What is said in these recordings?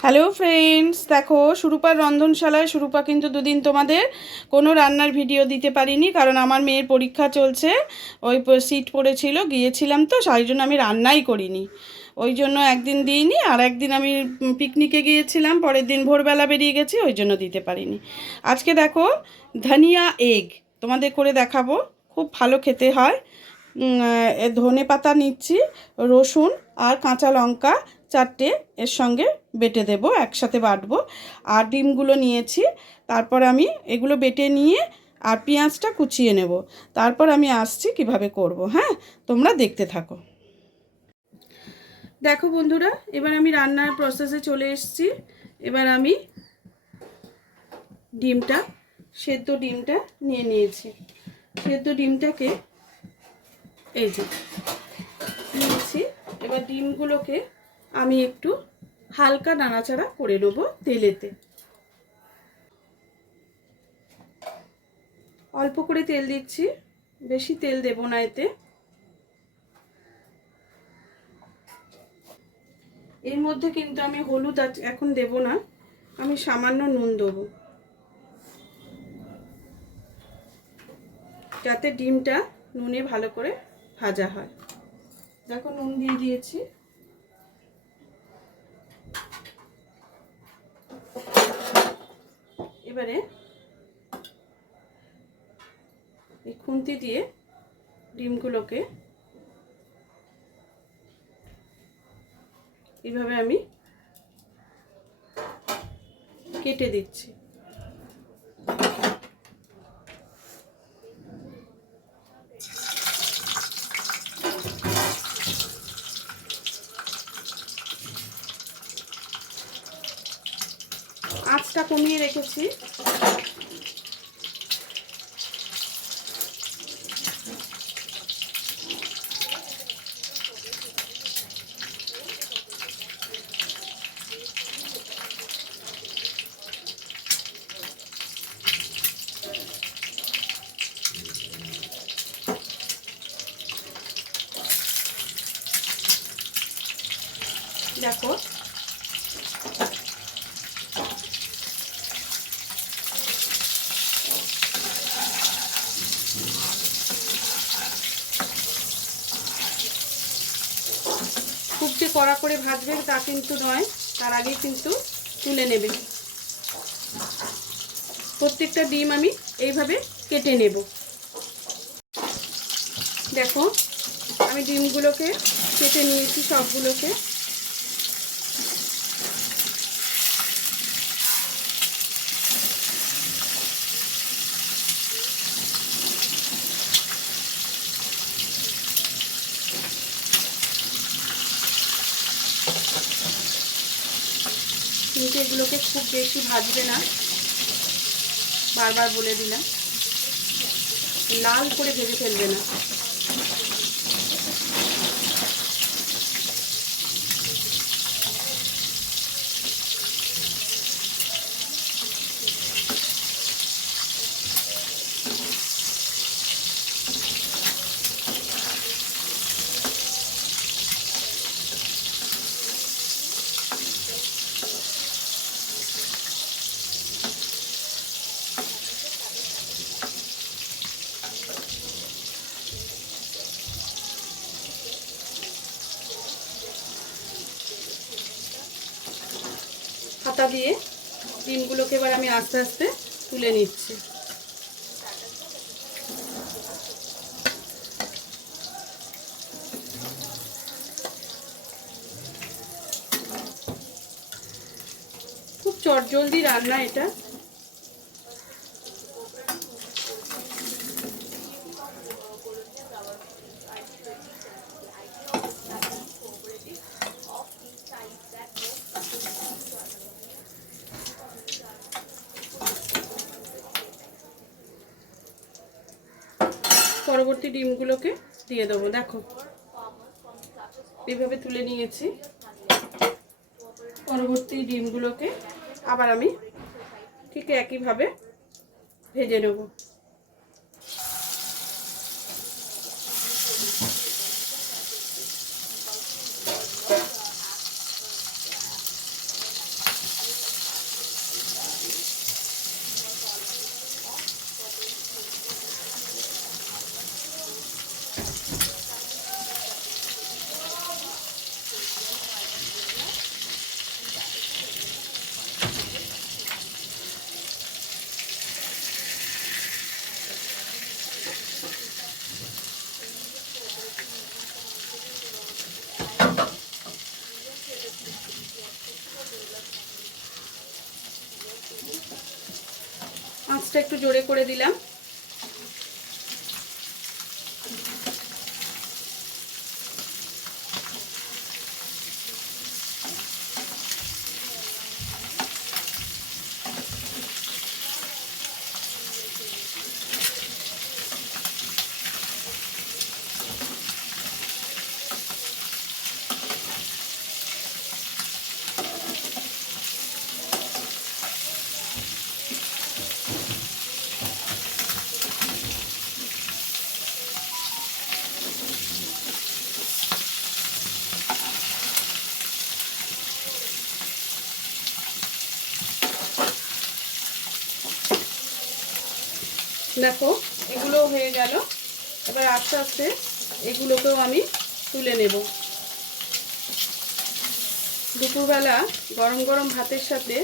Hello friends, দেখো সুরূপার রন্ধনশালায় সুরূপা কিন্তু দুদিন তোমাদের কোনো রান্নার ভিডিও দিতে পারিনি, কারণ আমার মেয়ের পরীক্ষা চলছে। ওই সিট পড়েছিল, গিয়েছিলাম তো, সেই জন্য আমি রান্নাই করিনি। ওই জন্য একদিন দিইনি, আর একদিন আমি পিকনিকে গিয়েছিলাম, পরের দিন ভোরবেলা বেরিয়ে গেছি, ওই জন্য দিতে পারিনি। আজকে দেখো ধনিয়া এগ তোমাদের করে দেখাবো, খুব ভালো খেতে হয়। ধনে পাতা নিচ্ছি, রসুন আর কাঁচা লঙ্কা চারটে এর সঙ্গে বেটে দেব, একসাথে বাটবো। আর ডিমগুলো নিয়েছি, তারপর আমি এগুলো বেটে নিয়ে আর পেঁয়াজটা কুচিয়ে নেব। তারপর আমি আসছি কিভাবে করব। হ্যাঁ, তোমরা দেখতে থাকো। দেখো বন্ধুরা, এবার আমি রান্নার প্রসেসে চলে এসেছি। এবার আমি সেদ্ধ ডিমটা নিয়ে নিয়েছি। সেদ্ধ ডিমটাকে এই যে নিয়েছি। এবার ডিমগুলোকে আমি একটু হালকা নাড়াচাড়া করে নেব তেলেতে। অল্প করে তেল দিচ্ছি, বেশি তেল দেব না এতে। এর মধ্যে কিন্তু আমি হলুদ এখন দেব না, আমি সামান্য নুন দেবো, যাতে ডিমটা নুনে ভালো করে ভাজা হয়। দেখো নুন দিয়ে দিয়েছি। এবারে এই খুন্তি দিয়ে ডিমগুলোকে এইভাবে আমি কেটে দিচ্ছি। আঁচটা কমিয়ে রেখেছি। দেখো খুব যে কড়া করে ভাজবে তা কিন্তু নয়, তার আগে কিন্তু তুলে নেবে। প্রত্যেকটা ডিম আমি এইভাবে কেটে নেব। দেখো আমি ডিমগুলোকে কেটে নিয়েছি সবগুলোকে। কিন্তু এগুলোকে খুব বেশি ভাজবে না, বারবার বলে দিলাম, লাল করে ভেজে ফেলবে না। হাতা দিয়ে ডিমগুলোকে এবার আমি আস্তে আস্তে তুলে নিচ্ছি। খুব চটজলদি রান্না এটা। পরবর্তী ডিমগুলোকে দিয়ে দেবো। দেখো এইভাবে তুলে নিয়েছি। পরবর্তী ডিমগুলোকে আবার আমি ঠিক একইভাবে ভেজে নেব। আঁচটা একটু জোরে করে দিলাম। দেখো এগুলো হয়ে গেল। এবার আস্তে আস্তে এগুলোকেও আমি তুলে নেব। দুপুরবেলা গরম গরম ভাতের সাথে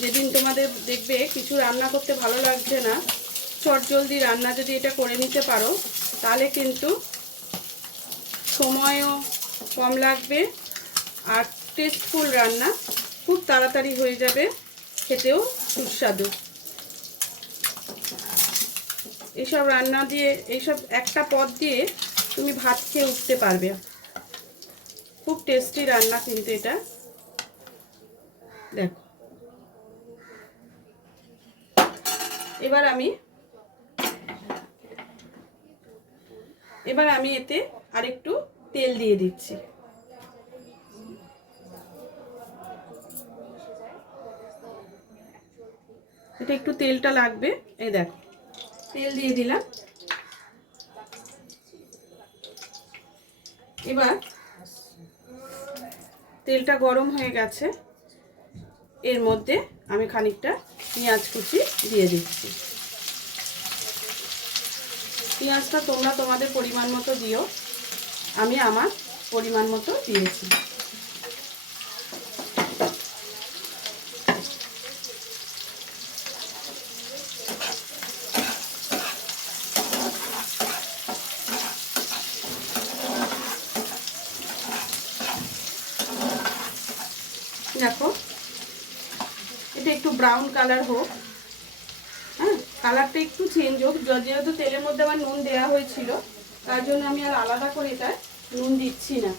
যেদিন তোমাদের দেখবে কিছু রান্না করতে ভালো লাগছে না, চটজলদি রান্না যদি এটা করে নিতে পারো তাহলে কিন্তু সময়ও কম লাগবে আর টেস্টফুল রান্না খুব তাড়াতাড়ি হয়ে যাবে, খেতেও সুস্বাদু। এইসব রান্না দিয়ে, এইসব একটা পদ দিয়ে তুমি ভাত খেয়ে উঠতে পারবে। খুব টেস্টি রান্না কিন্তু এটা। দেখো এবার আমি এতে আরেকটু তেল দিয়ে দিচ্ছি। এটা একটু তেলটা লাগবে। এই দেখো তেল দিয়ে দিলাম। এবার তেলটা গরম হয়ে গেছে, এর মধ্যে আমি খানিকটা পেঁয়াজ কুচি দিয়ে দিচ্ছি। পেঁয়াজটা তোমরা তোমাদের পরিমাণ মতো দিও, আমি আমার পরিমাণ মতো দিয়েছি। দেখো এটা একটু ব্রাউন কালার হোক, হ্যাঁ কালারটা একটু চেঞ্জ হোক। যেহেতু তেলের মধ্যে আমার নুন দেওয়া হয়েছিল তার জন্য আমি আর আলাদা করে এটা নুন দিচ্ছি না।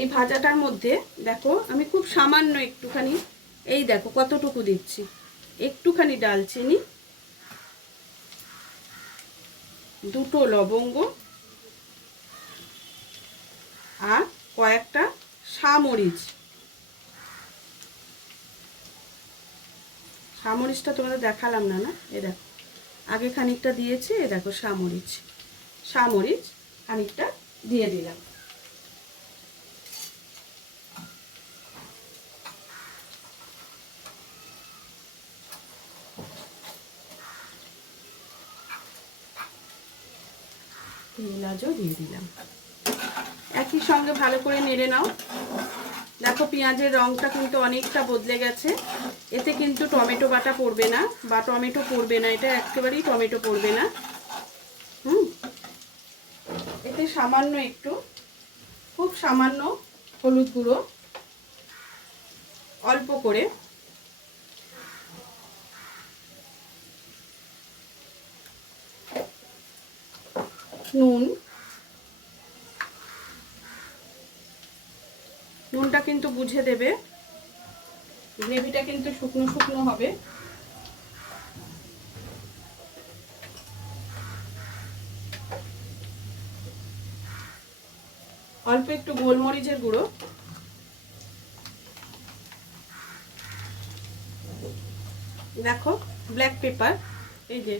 এই ভাজাটার মধ্যে দেখো আমি খুব সামান্য একটুখানি, এই দেখো কতটুকু দিচ্ছি, একটুখানি ডালচিনি, দুটো লবঙ্গ আর কয়েকটা শামরিচ। শামরিচটা তোমাদের দেখালাম না, না এ দেখো আগে খানিকটা দিয়েছি, এ দেখো শামরিচ খানিকটা দিয়ে দিলাম। পেঁয়াজও দিয়ে দিলাম। একই সঙ্গে ভালো করে নেড়ে নাও। দেখো পেঁয়াজের রঙটা কিন্তু অনেকটা বদলে গেছে। এতে কিন্তু টমেটো বাটা পড়বে না বা টমেটো পড়বে না, এটা একেবারেই টমেটো পড়বে না। এতে সামান্য একটু, খুব সামান্য হলুদ গুঁড়ো, অল্প করে নুন, নুনটা কিন্তু বুঝে দেবে, গ্রেভিটা কিন্তু শুকনো শুকনো হবে। অল্প একটু গোলমরিচের গুঁড়ো, দেখো ব্ল্যাক পেপার, এই যে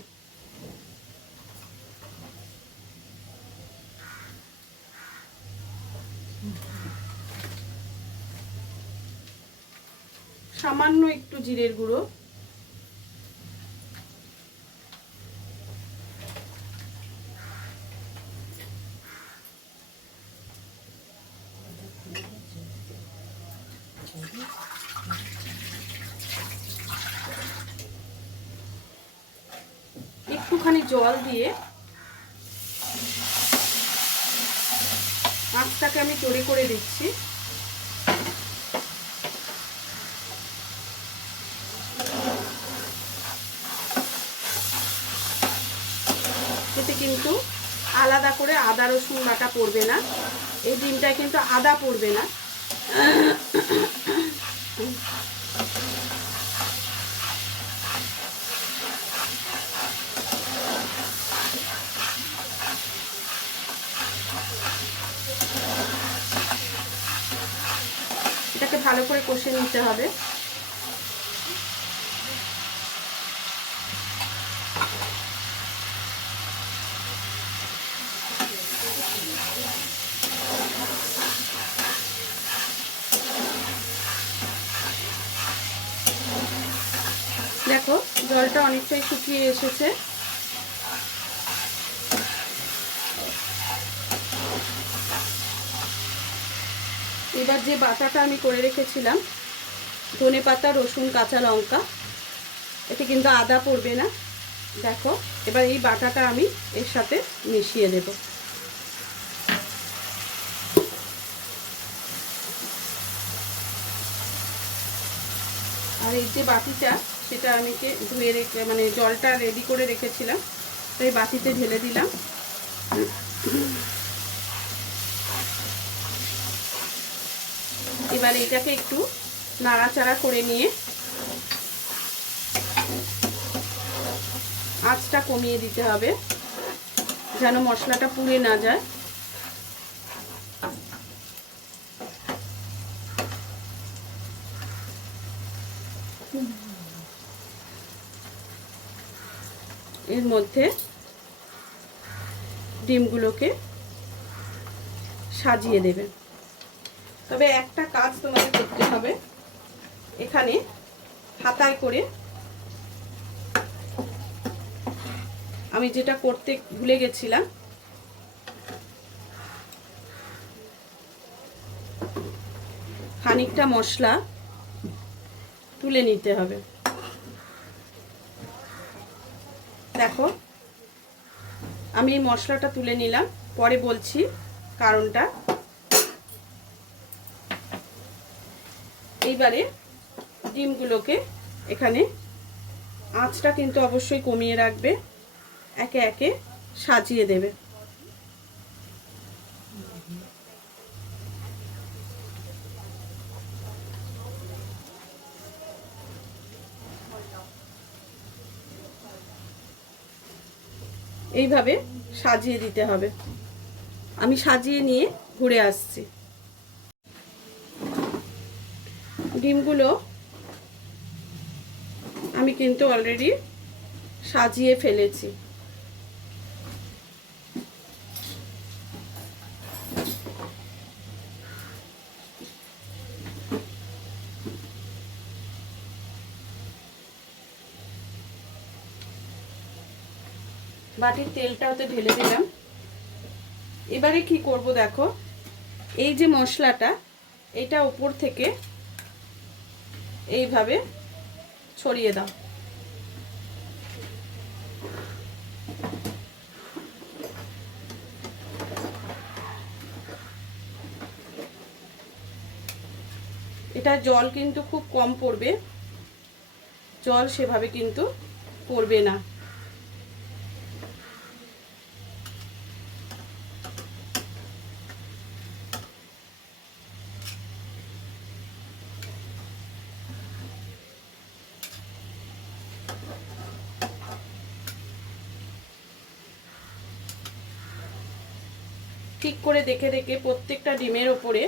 সামান্য একটু জিরের গুঁড়ো, একটুখানি জল দিয়ে আঁচটাকে আমি জোরে করে দিচ্ছি। এতে কিন্তু আলাদা করে আদা রসুন বাটা পড়বে না, এই ডিমটায় কিন্তু আদা পড়বে না। এটাকে ভালো করে কষে নিতে হবে। দেখো জলটা অনেকটাই শুকিয়ে এসেছে। এবার যে বাটাটা আমি করে রেখেছিলাম, ধনেপাতা, রসুন, কাঁচা লঙ্কা, এতে কিন্তু আদা পড়বে না। দেখো এবার এই বাটাটা আমি এর সাথে মিশিয়ে দেব। আর এই যে বাটিটা, সেটা আমি ধুয়ে রেখে মানে জলটা রেডি করে রেখেছিলাম, তো এই বাটিতে ঢেলে দিলাম। এবার এটাকে একটু নাড়াচাড়া করে নিয়ে আঁচটা কমিয়ে দিতে হবে, যেন মশলাটা পুড়ে না যায়। এর মধ্যে ডিমগুলোকে সাজিয়ে দেবেন। তবে একটা কাজ তোমাদের করতে হবে, এখানে হাতায় করে, আমি যেটা করতে ভুলে গেছিলাম, খানিকটা মশলা তুলে নিতে হবে। দেখো আমি এই মশলাটা তুলে নিলাম, পরে বলছি কারণটা। এইবারে ডিমগুলোকে এখানে আঁচটা কিন্তু অবশ্যই কমিয়ে রাখবে, একে একে সাজিয়ে দেবে। এইভাবে সাজিয়ে দিতে হবে। আমি সাজিয়ে নিয়ে ঘুরে আসছি। ডিমগুলো আমি কিন্তু অলরেডি সাজিয়ে ফেলেছি। বাটির তেলটা ওতে ঢেলে দিলাম। এবারে কি করব দেখো, এই যে মশলাটা, এটা উপর থেকে এইভাবে ছড়িয়ে দাও। এটা জল কিন্তু খুব কম পড়বে, জল সেভাবে কিন্তু পড়বে না। ঠিক করে দেখে দেখে প্রত্যেকটা ডিমের ওপরে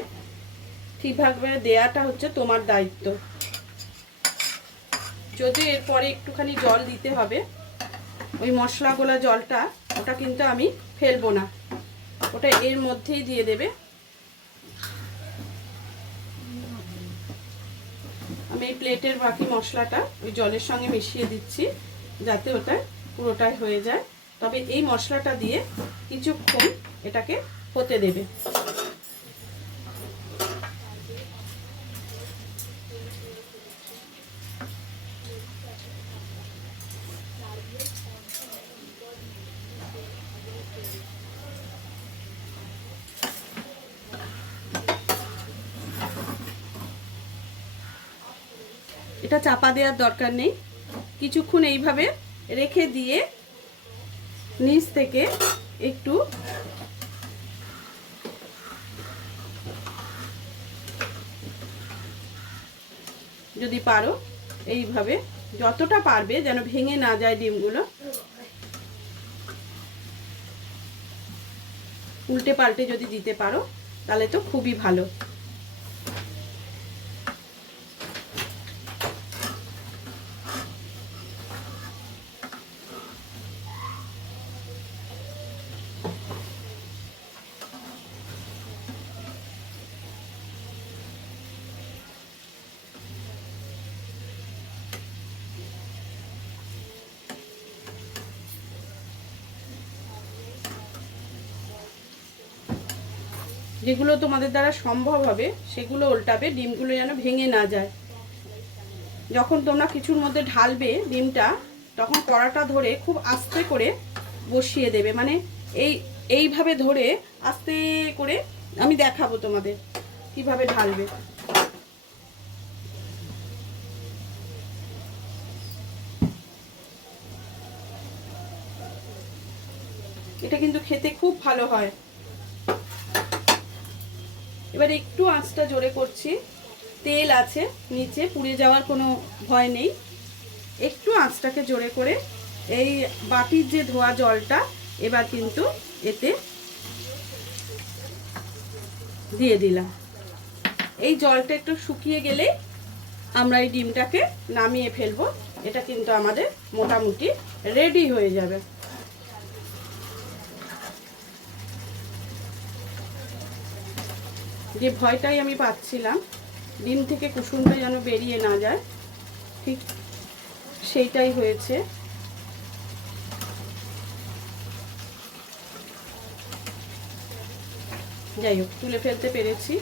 ঠিকভাবে দেয়াটা হচ্ছে তোমার দায়িত্ব। যদি এরপরে একটুখানি জল দিতে হবে, ওই মশলা গোলা জলটা, ওটা কিন্তু আমি ফেলবো না, ওটা এর মধ্যেই দিয়ে দেবে। আমি আমি এই প্লেটের বাকি মশলাটা ওই জলের সঙ্গে মিশিয়ে দিচ্ছি যাতে ওটা পুরোটাই হয়ে যায়। তবে এই মশলাটা দিয়ে কিছুক্ষণ এটাকে হতে দেবে। এটা চাপা দেওয়ার দরকার নেই, কিছুক্ষণ এইভাবে রেখে দিয়ে নিচ থেকে একটু যদি পারো এইভাবে যতটা পারবে যেন ভেঙে না যায় ডিমগুলো, উল্টে পাল্টে যদি দিতে পারো তাহলে তো খুবই ভালো। যেগুলো তোমাদের দ্বারা সম্ভব হবে সেগুলো উল্টাবে, ডিমগুলো যেন ভেঙে না যায়। যখন তোমরা কিছুর মধ্যে ঢালবে ডিমটা, তখন কড়াটা ধরে খুব আস্তে করে বসিয়ে দেবে, মানে এইভাবে ধরে আস্তে করে আমি দেখাবো তোমাদের কিভাবে ঢালবে। এটা কিন্তু খেতে খুব ভালো হয়। এবার একটু আঁচটা জোরে করছি, তেল আছে নিচে, পুড়ে যাওয়ার কোনো ভয় নেই। একটু আঁচটাকে জোরে করে এই বাটির যে ধোয়া জলটা এবার কিন্তু এতে দিয়ে দিলাম। এই জলটা একটু শুকিয়ে গেলে আমরা এই ডিমটাকে নামিয়ে ফেলবো। এটা কিন্তু আমাদের মোটামুটি রেডি হয়ে যাবে। যে ভয়টাই আমি পাচ্ছিলাম ডিম থেকে কুসুমটা যেন বেরিয়ে না যায়, ঠিক সেইটাই হয়েছে। যাই হোক, তুলে ফেলতে পেরেছি।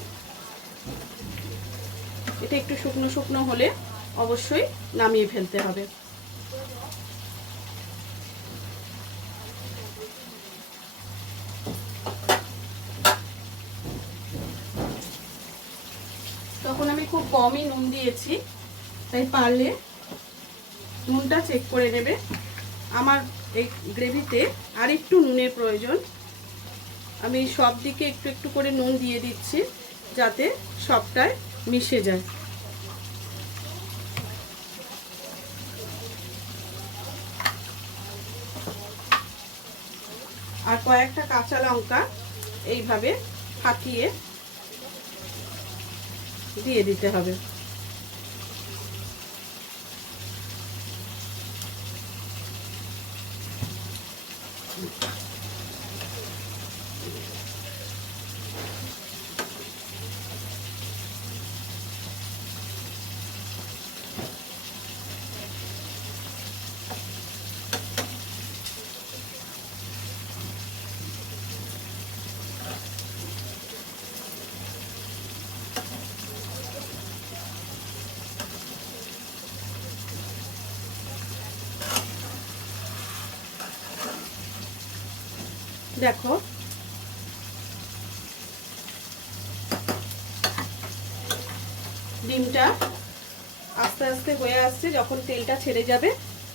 এটা একটু শুকনো শুকনো হলে অবশ্যই নামিয়ে ফেলতে হবে। তখন আমি খুব কমই নুন দিয়েছি, তাই পারলে নুনটা চেক করে নেবে। আমার এই গ্রেভিতে আর একটু নুনের প্রয়োজন। আমি সব দিকে একটু একটু করে নুন দিয়ে দিচ্ছি যাতে সবটাই মিশে যায়। আর কয়েকটা কাঁচা লঙ্কা এইভাবে ফাটিয়ে দিয়ে দিতে হবে। দেখো ডিমটা আস্তে আস্তে হয়ে আসছে, যখন তেলটা ছেড়ে যাবে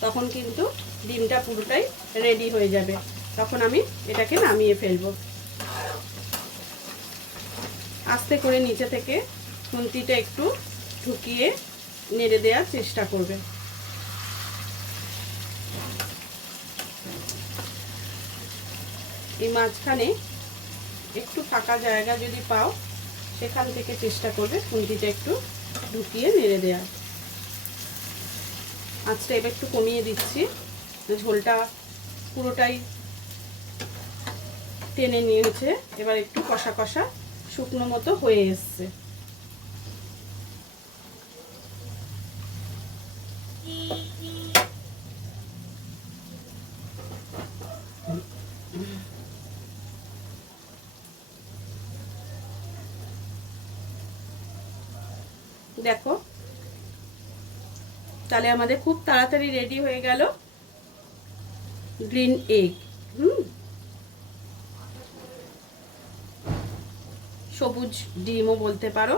তখন কিন্তু ডিমটা পুরোটাই রেডি হয়ে যাবে। তখন আমি এটাকে নামিয়ে ফেলবো। আস্তে করে নিচে থেকে খুন্তিটা একটু ঢুকিয়ে নেড়ে দেওয়ার চেষ্টা করবে। এই মাঝখানে একটু ফাঁকা জায়গা যদি পাও সেখান থেকে চেষ্টা করবে খুন্তিটা একটু ঢুকিয়ে নেড়ে দেওয়ার। আঁচটা এবার একটু কমিয়ে দিচ্ছি, ঝোলটা পুরোটাই টেনে নিয়েছে। এবার একটু কষা কষা শুকনো মতো হয়ে এসছে। দেখো, তাহলে আমাদের খুব তাড়াতাড়ি রেডি হয়ে গেল গ্রিন এগ। সবুজ ডিমও বলতে পারো।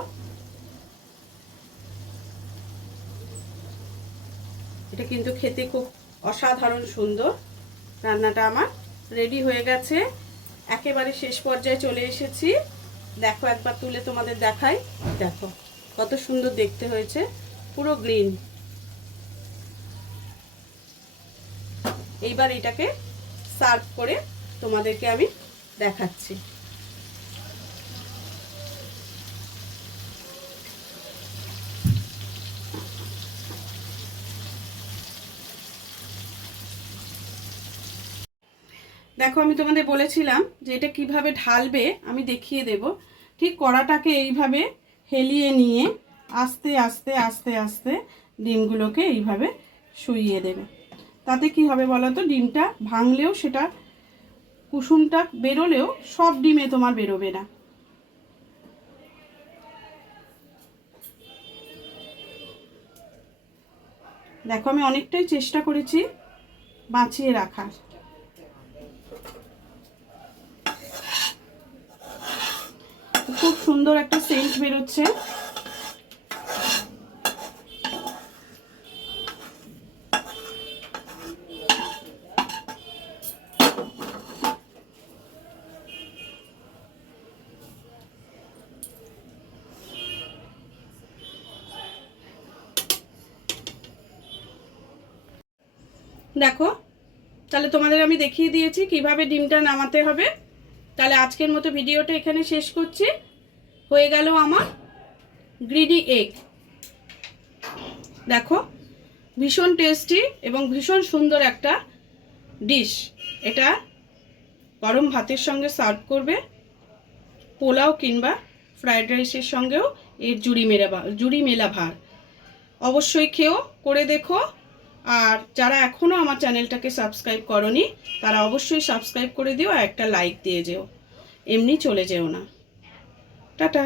এটা কিন্তু খেতে খুব অসাধারণ সুন্দর। রান্নাটা আমার রেডি হয়ে গেছে, একেবারে শেষ পর্যায়ে চলে এসেছি। দেখো, একবার তুলে তোমাদের দেখাই। দেখো কত সুন্দর দেখতে হয়েছে, পুরো গ্রিন। এইবার এটাকে সার্ভ করে তোমাদেরকে আমি দেখাচ্ছি। দেখো, আমি তোমাদের বলেছিলাম যে এটা কিভাবে ঢালবে আমি দেখিয়ে দেব। ঠিক কড়াটাকে এইভাবে হেলিয়ে নিয়ে আস্তে আস্তে আস্তে আস্তে ডিমগুলোকে এইভাবে শুইয়ে দেবে। তাতে কি হবে বলো তো, ডিমটা ভাঙলেও সেটা কুসুমটা বেরোলেও সব ডিমে তোমার বেরোবে না। দেখো, আমি অনেকটাই চেষ্টা করেছি বাঁচিয়ে রাখার। খুব সুন্দর একটা সেন্ট বেরোচ্ছে। দেখো, তাহলে তোমাদের আমি দেখিয়ে দিয়েছি কিভাবে ডিমটা নামাতে হবে। তাহলে আজকের মতো ভিডিওটা এখানে শেষ করছি। হয়ে গেল আমার গ্রিনি এগ। দেখো, ভীষণ টেস্টি এবং ভীষণ সুন্দর একটা ডিশ। এটা গরম ভাতের সঙ্গে সার্ভ করবে, পোলাও কিংবা ফ্রাইড রাইসের সঙ্গেও এর জুড়ি মেলা ভার। অবশ্যই খেও, করে দেখো। আর যারা এখনও আমার চ্যানেলটাকে সাবস্ক্রাইব করনি তারা অবশ্যই সাবস্ক্রাইব করে দিও আর একটা লাইক দিয়ে যেও, এমনি চলে যেও না। টাটা।